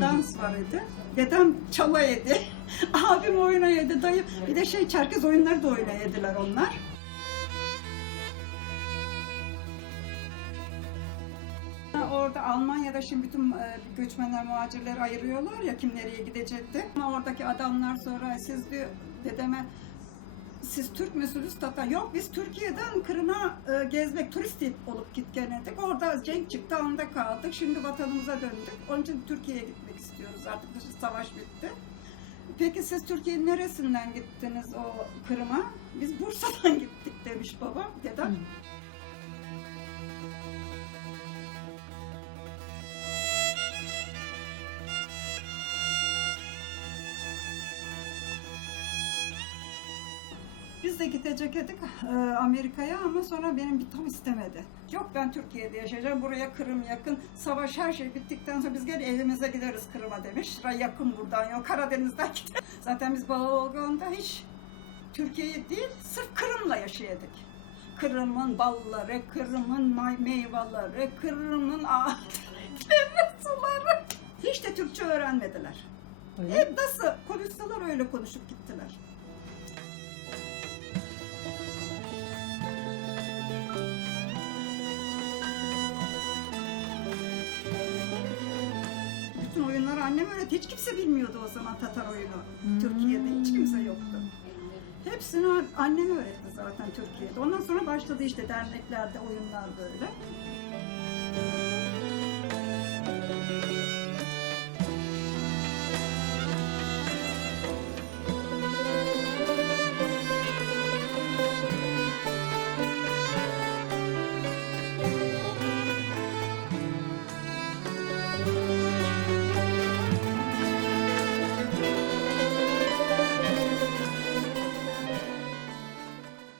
dans var idi. Dedem çala yedi. Abim oyuna yedi, dayım. Bir de Çerkez oyunları da oyuna yediler onlar. Orada Almanya'da şimdi bütün göçmenler, muhacirleri ayırıyorlar ya kim nereye gidecekti. Ama oradaki adamlar sonra siz diyor dedeme siz Türk müsünüz Tatar? Yok biz Türkiye'den Kırım'a gezmek, turist olup gitkenledik. Orada cenk çıktı, onda kaldık. Şimdi vatanımıza döndük. Onun için Türkiye'ye gitmek istiyoruz artık. Savaş bitti. Peki siz Türkiye'nin neresinden gittiniz o Kırım'a? Biz Bursa'dan gittik demiş babam, dedem. Biz de gidecektik Amerika'ya ama sonra benim bir tam istemedi. Yok ben Türkiye'de yaşayacağım, buraya Kırım yakın, savaş her şey bittikten sonra biz gel evimize gideriz Kırım'a demiş. Yakın buradan, yok Karadeniz'den gideriz. Zaten biz Bağolgan'da hiç Türkiye'yi değil, sırf Kırım'la yaşayadık. Kırım'ın balları, Kırım'ın meyveleri, Kırım'ın suları. Hiç de Türkçe öğrenmediler. Hep nasıl konuşsalar öyle konuşup gittiler. Bütün oyunları annem öğretti. Hiç kimse bilmiyordu o zaman Tatar oyunu. Türkiye'de hiç kimse yoktu. Hepsini annem öğretti zaten Türkiye'de. Ondan sonra başladı işte derneklerde oyunlar böyle.